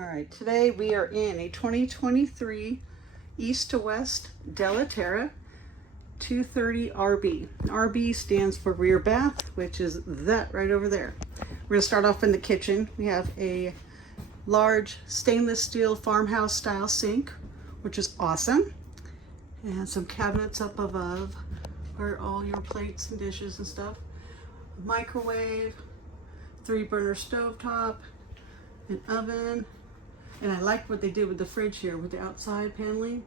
All right, today we are in a 2023 East to West Della Terra 230Rb. RB stands for rear bath, which is that right over there. We're gonna start off in the kitchen. We have a large stainless steel farmhouse style sink, which is awesome. And some cabinets up above for all your plates and dishes and stuff. Microwave, 3-burner stovetop, an oven. And I like what they did with the fridge here with the outside paneling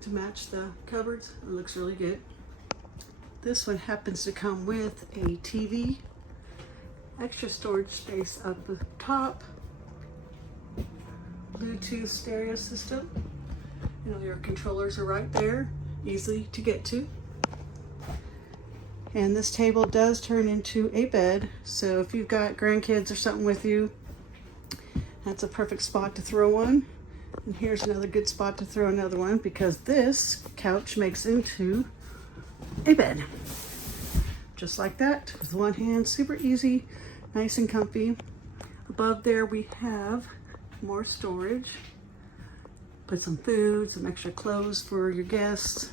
to match the cupboards. It looks really good. This one happens to come with a TV, extra storage space up the top, Bluetooth stereo system. You know, your controllers are right there, easy to get to. And this table does turn into a bed, so if you've got grandkids or something with you, that's a perfect spot to throw one. And here's another good spot to throw another one, because this couch makes into a bed. Just like that, with one hand, super easy, nice and comfy. Above there we have more storage. Put some food, some extra clothes for your guests.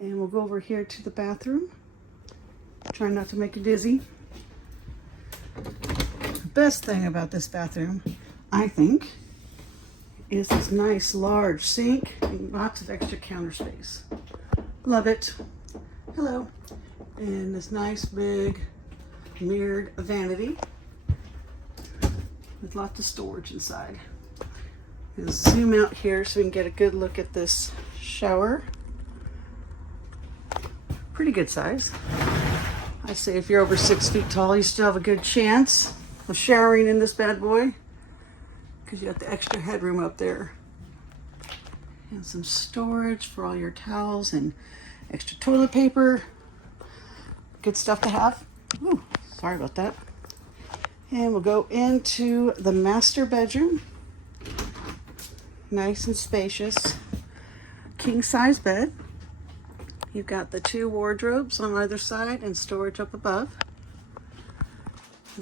And we'll go over here to the bathroom. Try not to make you dizzy. The best thing about this bathroom, I think, is this nice large sink and lots of extra counter space. Love it. Hello. And this nice big mirrored vanity with lots of storage inside. Let's zoom out here so we can get a good look at this shower. Pretty good size. I say if you're over 6 feet tall, you still have a good chance of showering in this bad boy, because you got the extra headroom up there. And some storage for all your towels and extra toilet paper. Good stuff to have. Ooh, sorry about that. And we'll go into the master bedroom. Nice and spacious. King size bed. You've got the 2 wardrobes on either side and storage up above.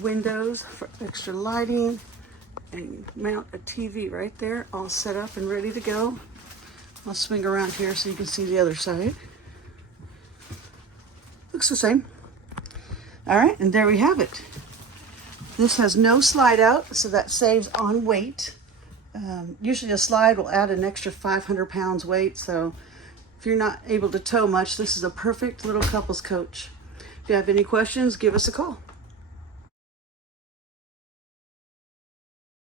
Windows for extra lighting, and you mount a TV right there, all set up and ready to go. I'll swing around here so you can see the other side. Looks the same. All right, and there we have it. This has no slide out, so that saves on weight. Usually a slide will add an extra 500 pounds weight, so if you're not able to tow much, this is a perfect little couples coach. If you have any questions, give us a call.